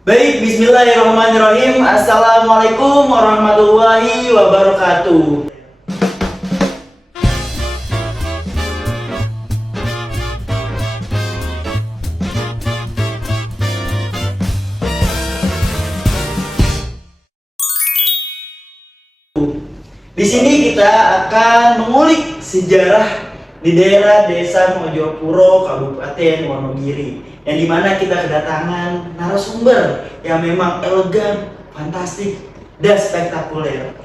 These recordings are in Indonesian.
Baik, bismillahirrahmanirrahim. Assalamualaikum warahmatullahi wabarakatuh. Di sini kita akan mengulik sejarah di daerah Desa Mojopuro, Kabupaten Wonogiri, yang dimana kita kedatangan narasumber yang memang elegan, fantastik, dan spektakuler.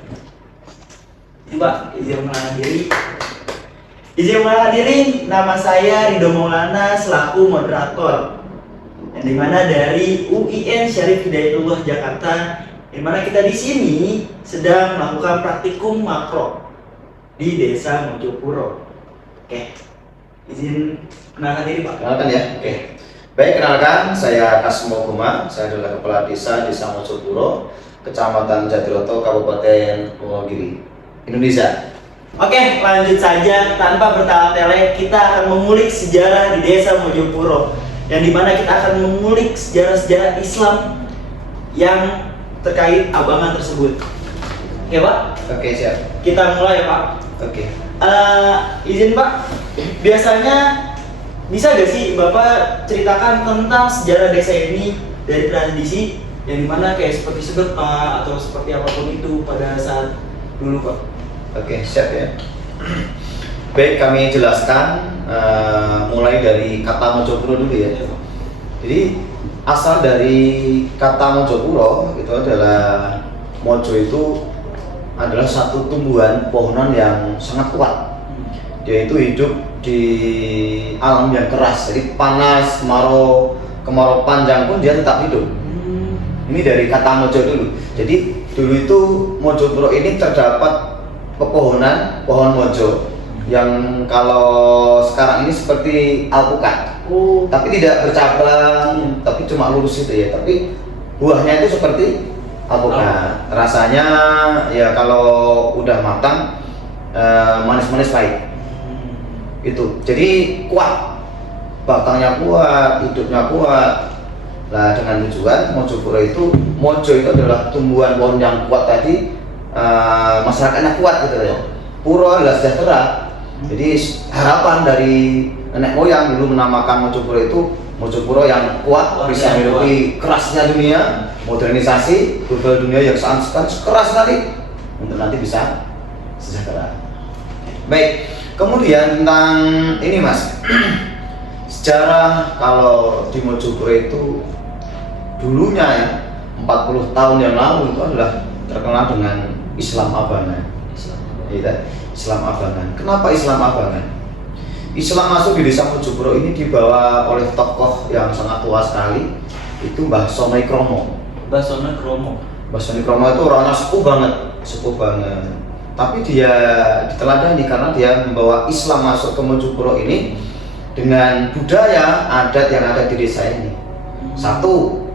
Coba izin menghadiri. Izin menghadiri, nama saya Ridho Maulana selaku moderator, yang dimana dari UIN Syarif Hidayatullah Jakarta, di mana kita di sini sedang melakukan praktikum makro di Desa Mojopuro. Oke, izin kenalkan diri Pak. Kenalkan ya. Oke. Baik, kenalkan saya Kasmo Guma. Saya adalah Kepala Desa Mojopuro, Kecamatan Jatiroto, Kabupaten Wonogiri, Indonesia. Oke, lanjut saja tanpa bertele-tele, kita akan mengulik sejarah di Desa Mojopuro, yang dimana kita akan mengulik sejarah-sejarah Islam yang terkait abangan tersebut. Oke Pak? Oke, siap. Kita mulai ya Pak. Oke. Izin Pak, biasanya bisa gak sih Bapak ceritakan tentang sejarah desa ini dari tradisi yang dimana kayak seperti sedekah atau seperti apapun itu pada saat dulu Pak? Oke, siap ya. Baik, kami jelaskan mulai dari kata Mojopuro dulu ya. Jadi asal dari kata Mojopuro itu adalah Mojo itu adalah satu tumbuhan pohonan yang sangat kuat. Dia itu hidup di alam yang keras, jadi panas, kemarau panjang pun dia tetap hidup. Ini dari kata Mojo dulu. Jadi dulu itu Mojopuro ini terdapat pepohonan pohon Mojo yang kalau sekarang ini seperti alpukat. Tapi tidak bercabang, tapi cuma lurus itu ya. Tapi buahnya itu seperti alpukat. Rasanya ya kalau udah matang manis-manis pahit. Itu. Jadi kuat. Batangnya kuat, hidupnya kuat. Nah, dengan tujuan Mojopuro itu, Mojo itu adalah tumbuhan pohon yang kuat tadi, masyarakatnya kuat gitu ya. Puro adalah sejahtera. Jadi harapan dari nenek moyang dulu menamakan Mojopuro itu Mojopuro yang kuat, bisa melalui kerasnya dunia, modernisasi global dunia yang sangat keras sekali untuk nanti bisa sejahtera. Baik, kemudian tentang ini Mas, sejarah kalau di Mojopuro itu dulunya ya 40 tahun yang lalu itu adalah terkenal dengan Islam abangan. Islam abangan. Kenapa Islam abangan? Islam masuk di Desa Mojopuro ini dibawa oleh tokoh yang sangat tua sekali, itu Mbah Sonoi Kromo. Mbah Sonoi Kromo. Mbah Sonoi Kromo itu orangnya sepuh banget. Tapi dia diteladani karena dia membawa Islam masuk ke Mojopuro ini dengan budaya adat yang ada di desa ini. Satu,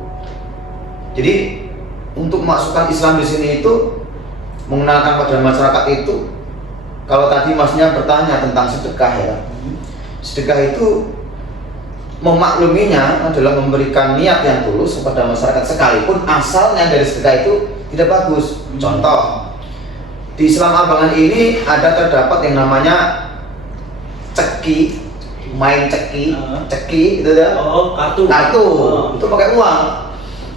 jadi untuk memasukkan Islam di sini itu mengenalkan pada masyarakat itu, kalau tadi Masnya bertanya tentang sedekah ya, sedekah itu memakluminya adalah memberikan niat yang tulus kepada masyarakat, sekalipun asalnya dari sedekah itu tidak bagus. Contoh, di Islam abangan ini ada terdapat yang namanya ceki, main ceki itu ya. Kartu. Itu pakai uang.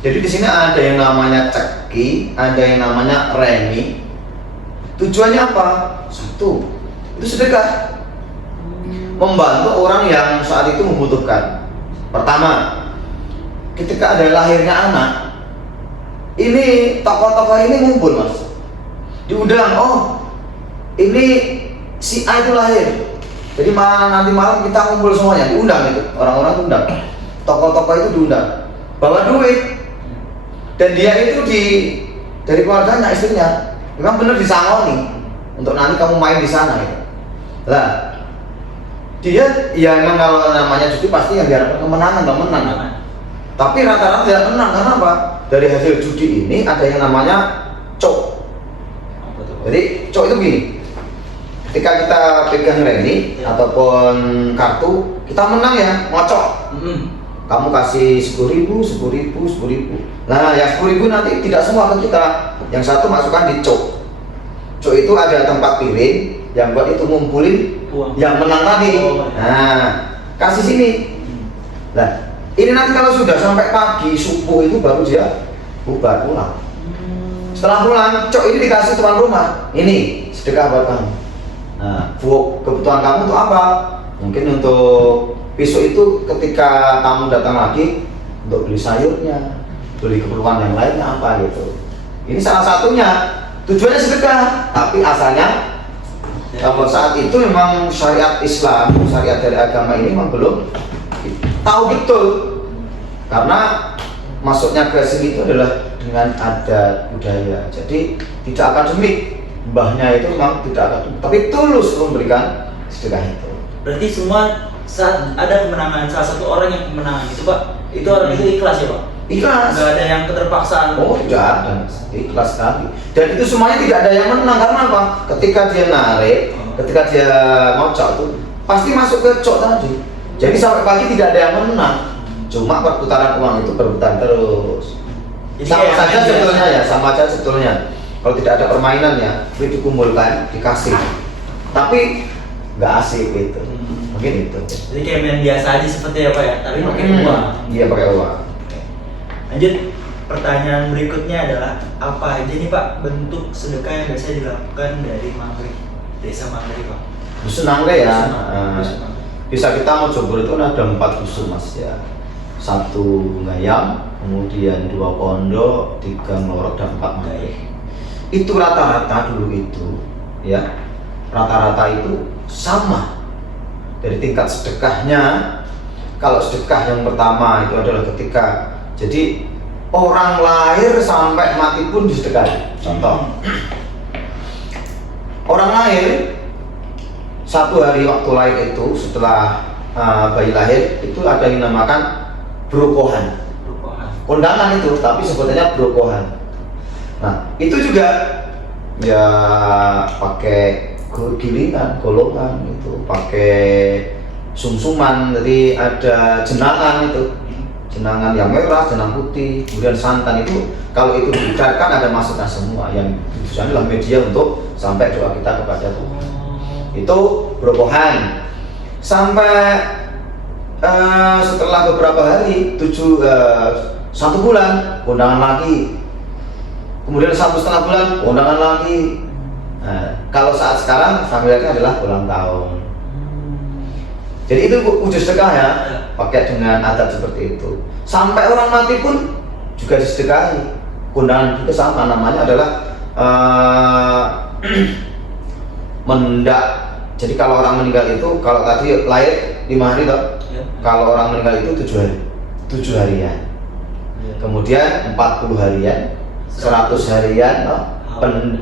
Jadi di sini ada yang namanya ceki, ada yang namanya remi. Tujuannya apa? Satu, itu sedekah, membantu orang yang saat itu membutuhkan. Pertama, ketika ada lahirnya anak, ini tokoh-tokoh ini ngumpul Mas, diundang. Oh, ini si A itu lahir, jadi nanti malam kita ngumpul semuanya, diundang itu, orang-orang diundang, tokoh-tokoh itu diundang, bawa duit, dan dia itu dari keluarganya, istrinya memang benar disangoni untuk nanti kamu main di sana gitu. Lah, dia ya memang kalau namanya judi pasti yang diharapkan kemenangan, nggak menang. Tapi rata-rata tidak menang karena apa? Dari hasil judi ini ada yang namanya cok. Jadi cok itu gini, ketika kita pegang remi ataupun kartu, kita menang ya, ngocok. kamu kasih 10.000, 10.000, 10.000. Nah, yang 10.000 nanti tidak semua ke kita. Yang satu masukkan di cok. Cok itu ada tempat piring yang buat itu ngumpulin Uang. yang menang tadi. Oh, ya. Nah, kasih sini. Nah, ini nanti kalau sudah sampai pagi subuh itu baru dia bubar pulang. Setelah pulang, cok ini dikasih tuan rumah. Ini sedekah buat kamu. Nah, kebutuhan kamu untuk apa? Mungkin untuk besok itu ketika kamu datang lagi untuk beli sayurnya, beli keperluan yang lainnya apa gitu. Ini salah satunya. Tujuannya sedekah, tapi asalnya kalau saat itu memang syariat Islam, syariat dari agama ini memang belum tahu betul. Karena masuknya ke sini itu adalah dengan adat budaya. Jadi tidak akademik. Mbahnya itu memang tidak akademik, tapi tulus memberikan sedekah itu. Berarti semua saat ada kemenangan, salah satu orang yang kemenangan itu Pak, itu orang itu ikhlas ya Pak? Ikhlas. Nggak ada yang keterpaksaan. Oh tidak ada, ikhlas sekali. Dan itu semuanya tidak ada yang menang karena apa? Ketika dia narik, ketika dia ngocok tuh pasti masuk ke cok tadi. Jadi sampai pagi tidak ada yang menang. Cuma perputaran uang itu berputar terus. Jadi Sama kayak saja main sebetulnya biasa. ya, sama aja sebetulnya. Kalau tidak ada permainannya, itu dikumpulkan, dikasih. Tapi nggak asik gitu. Mungkin itu. Jadi kayak main biasa aja seperti ya Pak ya, tapi pakai uang. Iya pakai uang. Oke. Lanjut, pertanyaan berikutnya adalah apa aja nih Pak bentuk sedekah yang biasa dilakukan dari Mangri, desa Mangri Pak? Dusun Anggrek ya. Dusun Mangri. Desa kita Mojopuro itu ada 4 dusun mas ya. 1 Ngayam, kemudian 2 Pondok, 3 Melorok dan 4 Manggrek. Itu rata-rata dulu itu ya, rata-rata itu sama dari tingkat sedekahnya. Kalau sedekah yang pertama itu adalah ketika jadi orang lahir sampai mati pun disedekahi. Contoh, orang lahir 1 hari waktu lahir itu setelah bayi lahir itu ada yang dinamakan brokohan. Kondangan itu, tapi sebetulnya brokohan. Nah, itu juga ya pakai gilingan, golongan itu, pakai sumsuman, jadi ada jenangan itu, jenangan yang merah, jenang putih, kemudian santan itu kalau itu diucapkan ada masuknya semua yang tujuannya adalah media untuk sampai doa kita kepada Tuhan. Itu brokohan sampai setelah beberapa hari 1 bulan kondangan lagi. Kemudian 1,5 bulan undangan lagi. Nah, kalau saat sekarang familiarnya adalah ulang tahun. Jadi itu wujud sedekah ya, pakai dengan adat seperti itu. Sampai orang mati pun juga disedekahi. Undangan itu sama, namanya adalah mendak. Jadi kalau orang meninggal itu, kalau tadi lahir 5 hari toh, Ya. kalau orang meninggal itu 7 hari, 7 harian. Ya. Kemudian 40 harian, 100 harian,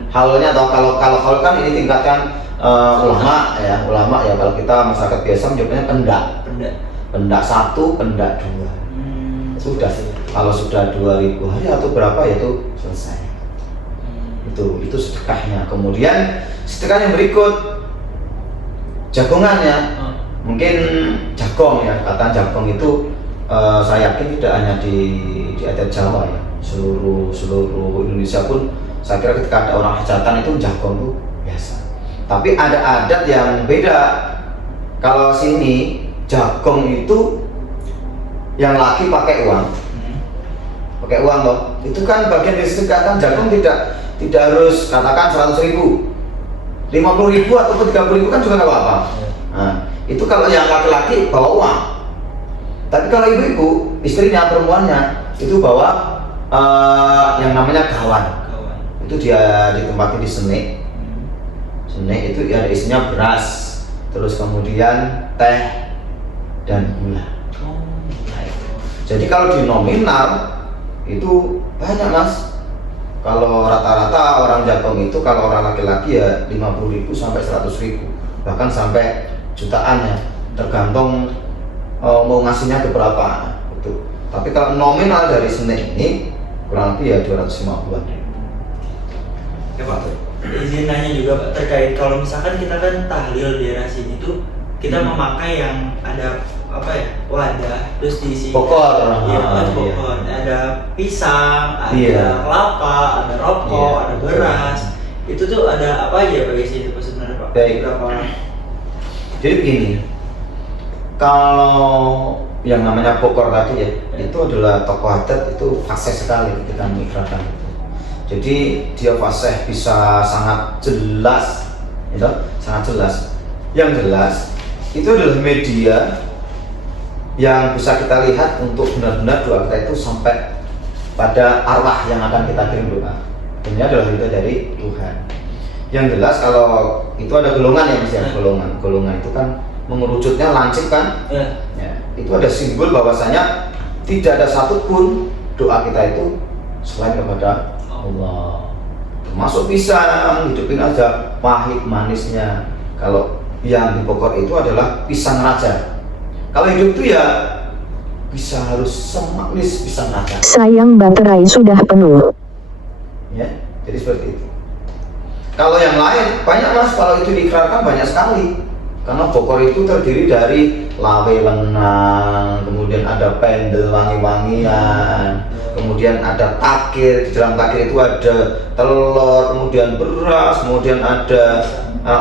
halnya atau kalau haul kan ini tingkatkan ulama ya, kalau kita masyarakat biasa menyebutnya pendak. Pendak 1, pendak 2. Sudah, kalau sudah 2000 hari atau berapa ya itu selesai. Itu sedekahnya. Kemudian sedekah yang berikut jagongannya. Mungkin jagong ya, kata jagong itu saya yakin tidak hanya di adat Jawa ya, seluruh Indonesia pun saya kira ketika ada orang hajatan itu jagong itu biasa. Tapi ada adat yang beda. Kalau sini jagong itu yang laki pakai uang, toh. Itu kan bagian dari sedekah kan. Jagong tidak harus katakan 100.000, 50.000 ataupun 30.000 kan juga nggak apa-apa. Nah, itu kalau yang laki-laki bawa uang. Tapi kalau ibu-ibu, istrinya, perempuannya itu bawa yang namanya kawan. Itu dia ditempati di senik. Senik itu ya isinya beras, terus kemudian teh dan gula. Jadi kalau di nominal itu banyak mas. Kalau rata-rata orang jagong itu kalau orang laki-laki ya 50.000 sampai 100.000, bahkan sampai jutaan ya, tergantung mau ngasihnya ke berapa gitu. Tapi kalau nominal dari senik ini kurang lebih ya 250-an. Ya Pak, izin nanya juga Pak terkait kalau misalkan kita kan tahlil di daerah sini tuh kita memakai yang ada apa ya, wadah, terus diisi Bokor. Iya, Iya. bokor. Ada pisang, ada Iya. kelapa, ada rokok, Iya. ada beras. Itu tuh ada apa aja Pak guys itu Pak sebenarnya Pak? Baik. Berapa? Jadi begini, kalau yang namanya Bokor tadi ya, itu adalah tokoh adat itu fasih sekali ketika mengikrarkan itu. Jadi dia fasih bisa sangat jelas, gitu, sangat jelas. Yang jelas itu adalah media yang bisa kita lihat untuk benar-benar doa kita itu sampai pada arwah yang akan kita kirim doa. Ini adalah itu dari Tuhan. Yang jelas kalau itu ada golongan ya Mas ya, golongan itu kan mengerucutnya lancip kan. Ya. Ya, itu ada simbol bahwasanya tidak ada satupun doa kita itu selain kepada Allah. Termasuk pisang, hidupin aja pahit manisnya. Kalau yang di Bogor itu adalah pisang raja. Kalau hidup itu ya bisa harus semanis pisang raja. Sayang baterai sudah penuh. Ya, jadi seperti itu. Kalau yang lain banyak Mas, kalau itu diikrarkan banyak sekali. Karena Bogor itu terdiri dari lawe lenang, kemudian ada pendel wangi-wangian, kemudian ada takir. Di dalam takir itu ada telur, kemudian beras, kemudian ada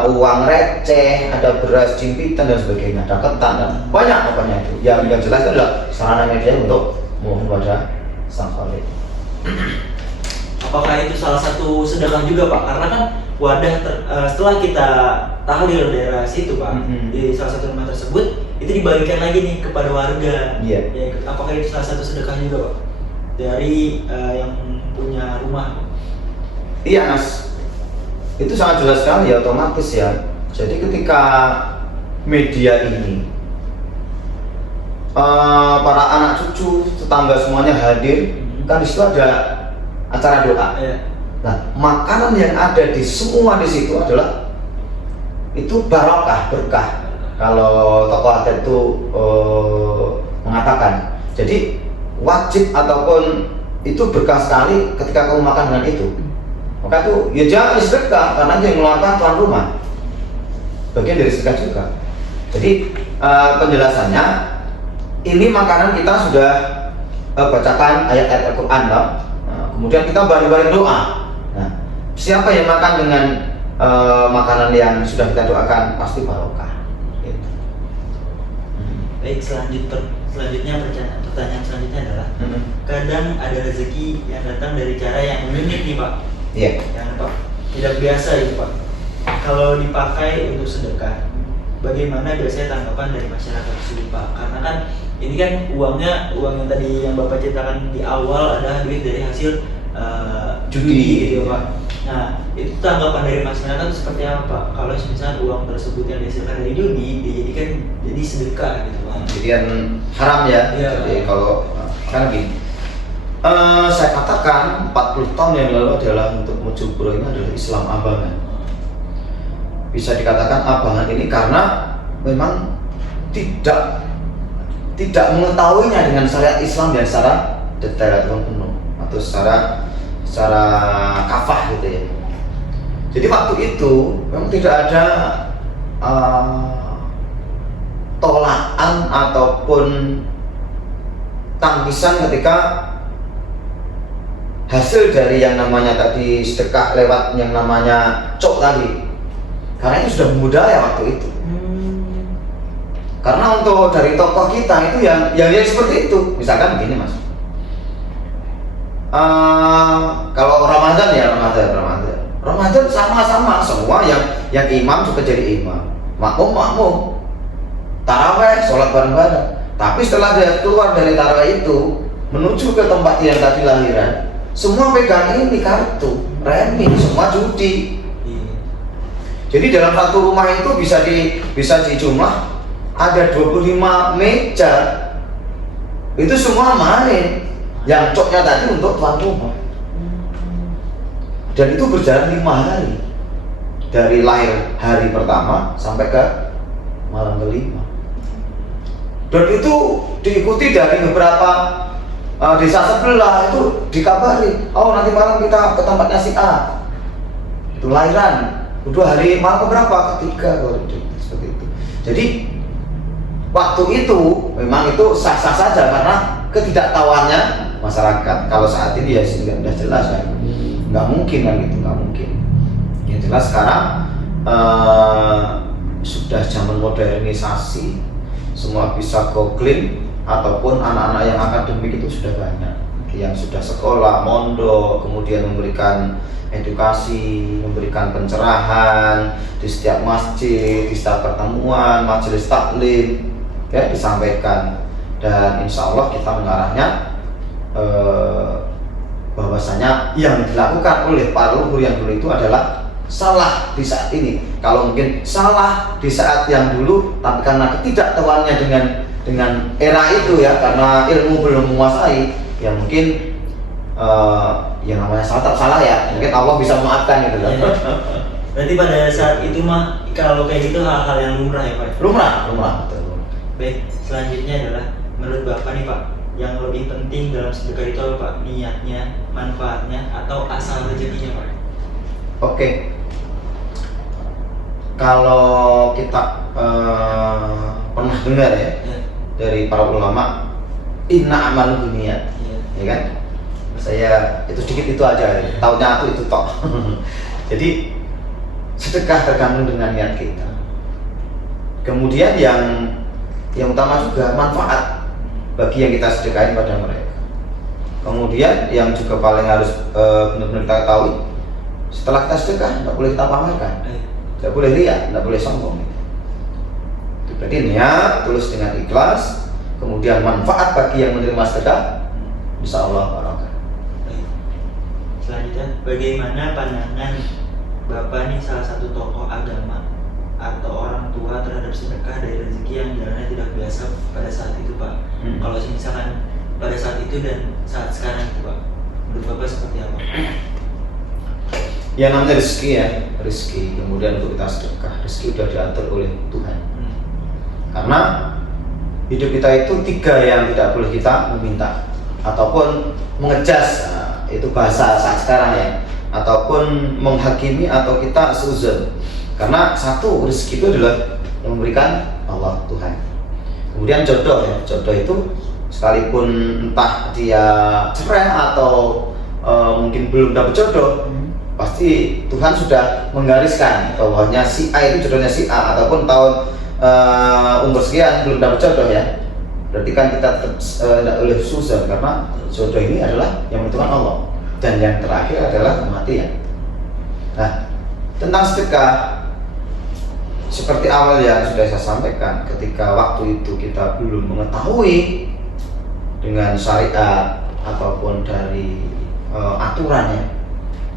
uang receh, ada beras jimpitan dan sebagainya, ada ketan dan banyak pokoknya itu. Yang jelas itu adalah sarana media untuk mohon pada Sang Khalik. Apakah itu salah satu sedekah juga Pak? Karena kan wadah setelah kita tahlil daerah situ Pak, di salah satu rumah tersebut itu dibagikan lagi nih kepada warga. Iya. Ya, apakah itu salah satu sedekah juga Pak? Dari yang punya rumah? Iya Mas, itu sangat jelas sekali ya, otomatis ya. Jadi ketika media ini para anak cucu, tetangga semuanya hadir, kan di situ ada acara doa. Ya. Nah, makanan yang ada di semua di situ adalah itu barokah, berkah. Kalau tokoh adat itu mengatakan, jadi wajib ataupun itu berkah sekali ketika kamu makan dengan itu. Maka itu ya jangan sedekah karena yang mengeluarkan tuan rumah. Bagian dari sedekah juga. Jadi penjelasannya ini makanan kita sudah bacakan ayat-ayat Al-Quran, kemudian kita bareng-bareng doa. Nah, siapa yang makan dengan makanan yang sudah kita doakan pasti barokah. Gitu. Baik, selanjutnya pertanyaan selanjutnya adalah kadang ada rezeki yang datang dari cara yang unik nih Pak. Iya. Yang Pak tidak biasa itu Pak. Kalau dipakai untuk sedekah, bagaimana biasanya tanggapan dari masyarakat tersebut Pak? Karena kan ini kan uang yang tadi yang Bapak ceritakan di awal adalah duit dari hasil judi gitu ya Pak. Nah, itu tanggapan dari masyarakat itu seperti apa Pak? Kalau misalnya uang tersebut yang dihasilkan dari judi dijadikan jadi sedekah gitu Pak. Jadian haram ya. Iya. Jadi kalau kan gini, saya katakan 40 tahun yang lalu adalah untuk Mojopuro ini adalah Islam abangan. Bisa dikatakan abangan ini karena memang tidak mengetahuinya dengan syariat Islam dan secara detail ataupun penuh atau secara kafah gitu ya. Jadi waktu itu memang tidak ada tolakan ataupun tangisan ketika hasil dari yang namanya tadi sedekah lewat yang namanya cok tadi, karena itu sudah membudaya waktu itu. Karena untuk dari tokoh kita itu yang seperti itu, misalkan begini Mas, kalau Ramadan ya Ramadan sama-sama semua yang imam juga jadi imam, makmum taraweh, sholat bareng-bareng. Tapi setelah dia keluar dari taraweh itu menuju ke tempat yang tadi lahiran, semua pegang ini kartu, remi, semua judi. Jadi dalam satu rumah itu bisa dijumlah ada 25 meja, itu semua main. Yang coknya tadi untuk tuan rumah. Dan itu berjalan 5 hari, dari lahir hari pertama sampai ke malam kelima. Dan itu diikuti dari beberapa desa sebelah, itu dikabari, oh nanti malam kita ke tempatnya si A, itu lahiran. Udah hari malam berapa? Ketiga, seperti itu. Jadi waktu itu memang itu sah-sah saja karena ketidaktahuannya masyarakat. Kalau saat ini ya sudah jelas kan, nggak mungkin kan gitu, nggak mungkin. Yang jelas sekarang sudah zaman modernisasi, semua bisa googling, ataupun anak-anak yang akademik itu sudah banyak yang sudah sekolah, mondok, kemudian memberikan edukasi, memberikan pencerahan di setiap masjid, di setiap pertemuan, majelis taklim, ya disampaikan. Dan insya Allah kita mengarahnya bahwasanya yang dilakukan oleh para leluhur yang dulu itu adalah salah di saat ini. Kalau mungkin salah di saat yang dulu, tapi karena ketidaktahuannya dengan era itu ya, karena ilmu belum menguasai, ya mungkin yang namanya salah tak salah ya, mungkin Allah bisa memaafkan gitu kan. Berarti pada saat itu mah kalau kayak gitu hal-hal yang lumrah ya Pak? Lumrah, betul. Baik, selanjutnya adalah menurut Bapak nih Pak, yang lebih penting dalam sedekah itu apa Pak? Niatnya, manfaatnya, atau asal rezekinya Pak? Oke. Kalau kita pernah dengar ya, dari para ulama, inna amal dunia, ya kan? Saya itu sedikit itu aja, taunya itu tok. Jadi sedekah tergantung dengan niat kita. Kemudian yang utama juga manfaat bagi yang kita sedekahin pada mereka. Kemudian yang juga paling harus benar-benar kita ketahui, setelah kita sedekah nggak boleh kita pamerkan, nggak boleh riya, nggak boleh sombong. Itu berarti niat tulus dengan ikhlas, kemudian manfaat bagi yang menerima sedekah, insya Allah barokah. Selanjutnya, bagaimana pandangan Bapak nih salah satu tokoh agama atau orang tua terhadap sedekah dari rezeki yang jalannya tidak biasa pada saat itu Pak? Kalau misalkan pada saat itu dan saat sekarang itu Pak, menurut Bapak seperti apa? Ya namanya rezeki ya, rezeki. Kemudian untuk kita sedekah, rezeki sudah diatur oleh Tuhan. Karena hidup kita itu 3 yang tidak boleh kita meminta ataupun mengejas. Itu bahasa saat sekarang ya, ataupun menghakimi atau kita suzon. Karena satu, rezeki itu adalah yang memberikan Allah, Tuhan. Kemudian jodoh ya, jodoh itu sekalipun entah dia cerai atau mungkin belum dapat jodoh, pasti Tuhan sudah menggariskan bahwanya si A itu jodohnya si A, ataupun tahun umur sekian belum dapat jodoh ya. Berarti kan kita tidak boleh suzon, karena jodoh ini adalah yang menentukan Allah, dan yang terakhir adalah kematian. Nah, tentang sedekah, seperti awal yang sudah saya sampaikan, ketika waktu itu kita belum mengetahui dengan syariat ataupun dari aturannya,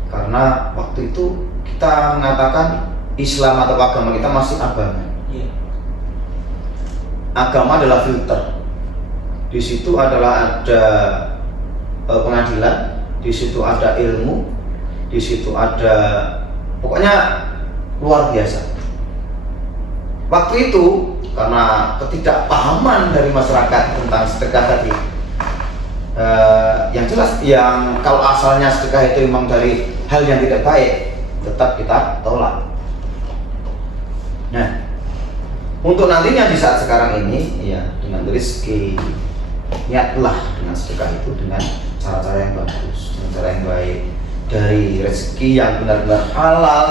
karena waktu itu kita mengatakan Islam atau agama kita masih abangan. Agama adalah filter. Di situ adalah ada pengadilan, di situ ada ilmu, di situ ada, pokoknya luar biasa. Waktu itu karena ketidakpahaman dari masyarakat tentang sedekah tadi, yang jelas yang kalau asalnya sedekah itu memang dari hal yang tidak baik, tetap kita tolak. Nah, untuk nantinya di saat sekarang ini, ya dengan rezeki, niatlah dengan sedekah itu dengan cara-cara yang bagus, dengan cara yang baik, dari rezeki yang benar-benar halal,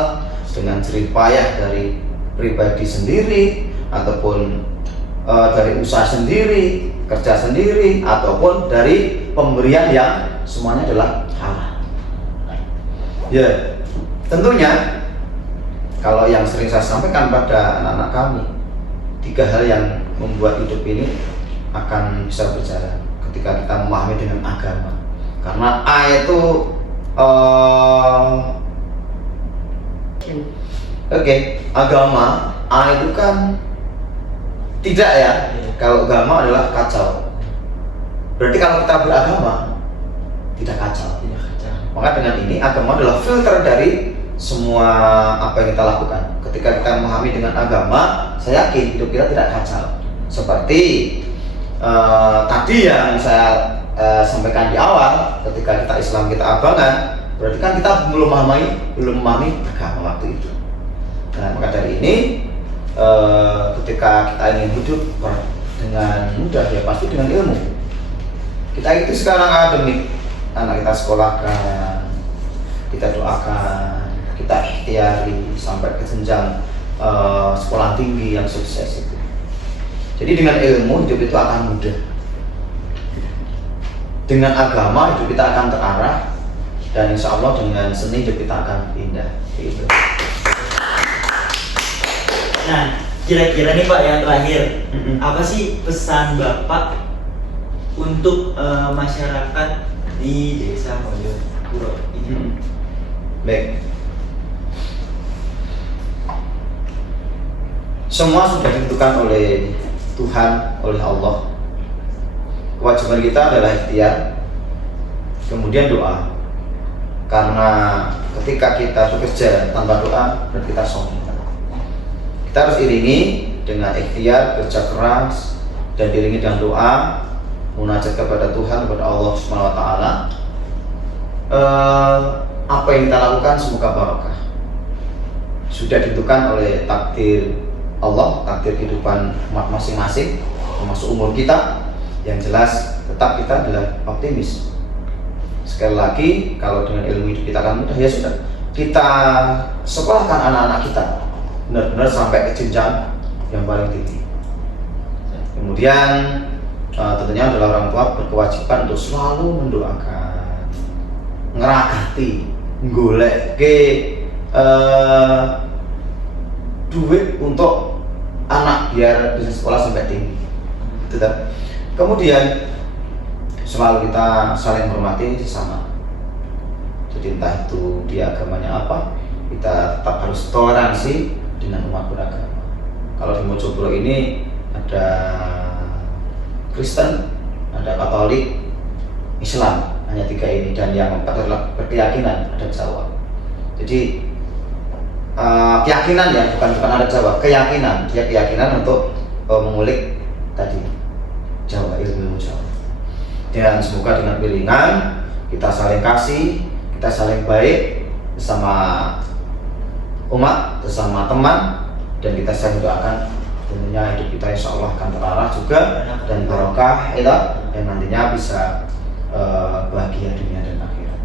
dengan jerih payah dari pribadi sendiri, ataupun dari usaha sendiri, kerja sendiri, ataupun dari pemberian yang semuanya adalah halal. Ya, tentunya kalau yang sering saya sampaikan pada anak-anak kami, 3 hal yang membuat hidup ini akan bisa berjalan ketika kita memahami dengan agama. Karena A itu agama, A itu kan tidak ya. Kalau agama adalah kacau. Berarti kalau kita beragama tidak kacau. Maka dengan ini agama adalah filter dari semua apa yang kita lakukan. Ketika kita memahami dengan agama, saya yakin hidup kita tidak kacau. Seperti tadi yang saya sampaikan di awal, ketika kita Islam kita abangan, berarti kan kita belum memahami agama waktu itu. Nah, maka dari ini ketika kita ingin hidup dengan mudah? Ya pasti dengan ilmu. Kita itu sekarang akademik, anak kita sekolahkan, kita doakan, kita ikhtiari sampai ke jenjang sekolah tinggi yang sukses itu. Jadi dengan ilmu hidup itu akan mudah. Dengan agama hidup kita akan terarah, dan insya Allah dengan seni hidup kita akan indah. Gitu. Nah, kira-kira nih Pak yang terakhir, apa sih pesan Bapak untuk masyarakat di Desa Mojopuro ini? Baik. Semua sudah ditentukan oleh Tuhan, oleh Allah. Kewajiban kita adalah ikhtiar, kemudian doa. Karena ketika kita bekerja tanpa doa, berarti kita sombong. Kita harus iringi dengan ikhtiar, kerja keras, dan diiringi dengan doa, munajat kepada Tuhan, kepada Allah Subhanahu wa Ta'ala. Apa yang kita lakukan semoga barokah. Sudah ditentukan oleh takdir Allah, takdir kehidupan umat masing-masing, termasuk umur kita. Yang jelas tetap kita adalah optimis. Sekali lagi, kalau dengan ilmu hidup kita akan mudah, ya sudah, kita sekolahkan anak-anak kita benar-benar sampai ke jenjang yang paling tinggi. Kemudian tentunya adalah orang tua berkewajiban untuk selalu mendoakan, ngerakati, golek ke duit untuk anak biar bisa sekolah sampai tinggi. Tetap. Kemudian selalu kita saling hormati sesama. Jadi entah itu dia agamanya apa, kita tetap harus toleransi dengan umat beragama. Kalau di Mojopuro ini ada Kristen, ada Katolik, Islam, hanya 3 ini, dan yang 4 adalah berkeyakinan ada Jawa. Jadi keyakinan ya, bukan ada Jawa, keyakinan, dia keyakinan untuk mengulik tadi Jawa, ilmu Jawa. Dan semoga dengan piringan kita saling kasih, kita saling baik bersama umat, bersama teman, dan kita saling doakan tentunya hidup kita insya Allah akan terarah juga dan barokah itu, dan nantinya bisa bahagia dunia dan akhirat.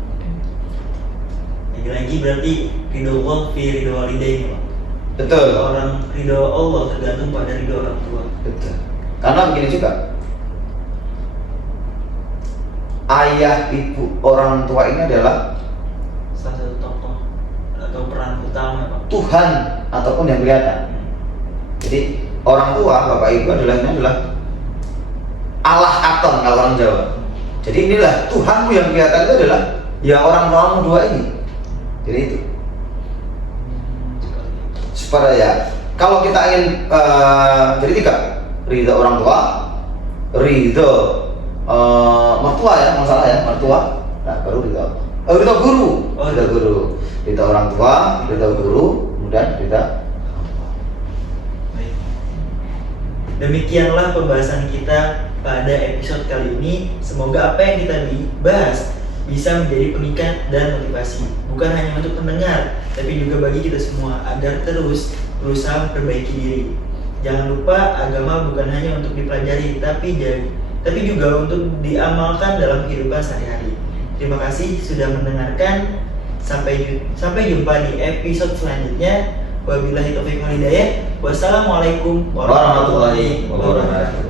Lagi-lagi berarti ridho Allah fi ridho walidain, Pak. Betul. Orang ridho Allah tergantung pada ridho orang tua. Betul. Karena begini juga, ayah ibu orang tua ini adalah Salah satu tokoh atau peran utama, Pak. Tuhan ataupun yang kelihatan. Jadi orang tua, bapak ibu adalah Allah aton kalau orang Jawa. Jadi inilah Tuhanmu yang kelihatan, itu adalah ya orang tuamu dua ini. Jadi itu supaya ya, kalau kita ingin jadi 3, ridho orang tua, ridho mertua ya, masalah ya, mertua, nah baru ridho guru, ridho guru, ridho orang tua, ridho guru, kemudian ridho. Demikianlah pembahasan kita pada episode kali ini. Semoga apa yang kita bahas bisa menjadi pengikat dan motivasi, bukan hanya untuk pendengar, tapi juga bagi kita semua agar terus berusaha memperbaiki diri. Jangan lupa, agama bukan hanya untuk dipelajari, tapi juga untuk diamalkan dalam kehidupan sehari-hari. Terima kasih sudah mendengarkan. Sampai jumpa di episode selanjutnya. Wabillahi taufiq wal hidayah. Wassalamualaikum warahmatullahi wabarakatuh.